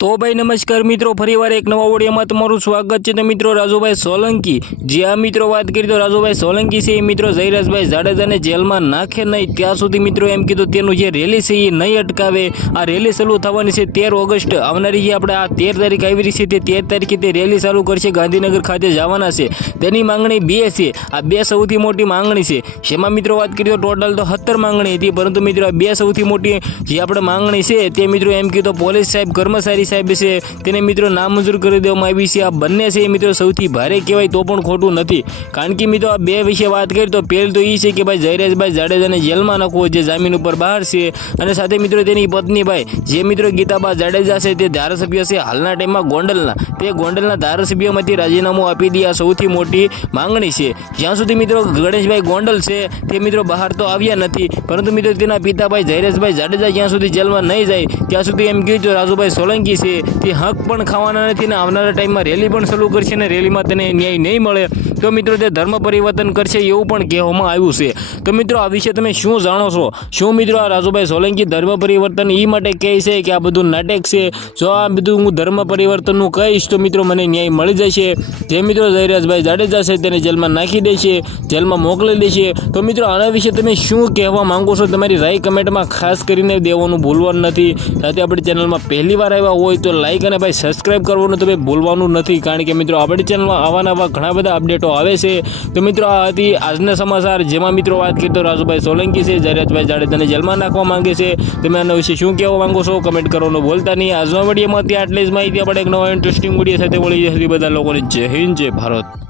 तो भाई नमस्कार मित्रों फरीवार एक नवा विडियो में तमारुं स्वागत है। तो मित्रों राजुभाई सोलंकी जी आ मित्रों बात करिए तो राजुभाई सोलंकी से मित्रों जयराजभाई जाडेजा ने जेल में नाखे नहीं त्या सुधी मित्रों एम कीधुं तेनुं जे रेली छे ए नहीं अटकावे। आ रेली चालू थवानी छे 13 ऑगस्ट आवनारी जे आपणे आ 13 तारीख आवी रही छे ते 13 तारीखे ते रेली चालू करशे। गांधीनगर खाते जवाना छे तेनी मांगणी बे छे। आ बे सौथी मोटी मांगणी छे। जेमां मित्रों बात करिए तो टोटल तो 70 मांगणी हती परंतु मित्रों बे सौथी मोटी जे आपणे मांगणी छे ते मित्रों एम कीधुं पोलीस साहेब कर्मचारी साहेब से तेने मित्रों नामंजूर कर देवामां आवी छे। आ बंने छे मित्रों सौथी भारे कहेवाय तो पण खोटुं नथी कारण के मित्रों आ बे विषय बात करीए तो पहेल तो ई छे के भाई जयराजभाई जाडेजाने जेलमां नाखवो जे जामीन पर बहार छे अने साथे मित्रों तेनी पत्नी भाई जे मित्रों गीताबा जाडेजा छे ते धारासभ्य छे हालना टाइममां गोंडलना धारासभ्यमांथी राजीनामुं आपी दे। आ सौथी मोटी मांगणी छे। ज्यां सुधी मित्रों गणेशभाई गोंडल छे ते मित्रों बहार तो आव्या नथी परंतु मित्रों तेना पिता भाई जयराजभाई जाडेजा ज्यां सुधी जेलमां नहीं जाय त्यां सुधी एम कीधुं तो राजुभाई सोलंकी छे ते हक पण खावाना नथी ने आवनारा टाइममां रेली पण चालू करशे ने रेलीमां तेने न्याय नहीं मळे तो मित्रों ते धर्म परिवर्तन करशे एवुं पण कहेवामां आव्युं छे। तो मित्रों आ विषय तमे शुं जाणो छो? शुं मित्रों आ राजुभाई सोलंकी धर्म परिवर्तन ई माटे कहे छे के आ बधुं नाटक छे? जो आ बधुं हुं धर्म परिवर्तननुं कहीश तो मित्रों मने न्याय मळी जशे। जे मित्रों जयराजभाई जाडेजा छे तेने जेलमां नाखी देशे, जेलमां मोकली देशे। तो मित्रों आना विषय तमे शुं कहेवा मांगो छो? तमारी राय कमेंटमां खास करीने देवानुं भूलवानुं नथी। साथे आपणी चेनलमां पहेली वार आव्या होय तो लाइक अने भाई सब्सक्राइब करवानुं तमे भूलवानुं नथी कारण के मित्रों आपणी चेनलमां आवा नवा घणा बधा अपडेटो आवे छे। तो मित्रों आ हती आजना समाचार जेमां मित्रों बात करीए तो राजुभाई सोलंकी छे जयराजभाई जाडेजाने जेलमां नाखवा मांगे छे। तमे आना विषय शुं कहेवा मांगो छो कमेंट करवानुं भूलता नहीं। आजना विडियोमां आटली ज माहिती। આપણે એક નવા ઇન્ટરેસ્ટિંગ વિડિયો સાથે મળી જશે। બધા લોકોને જય હિન્દ જય ભારત।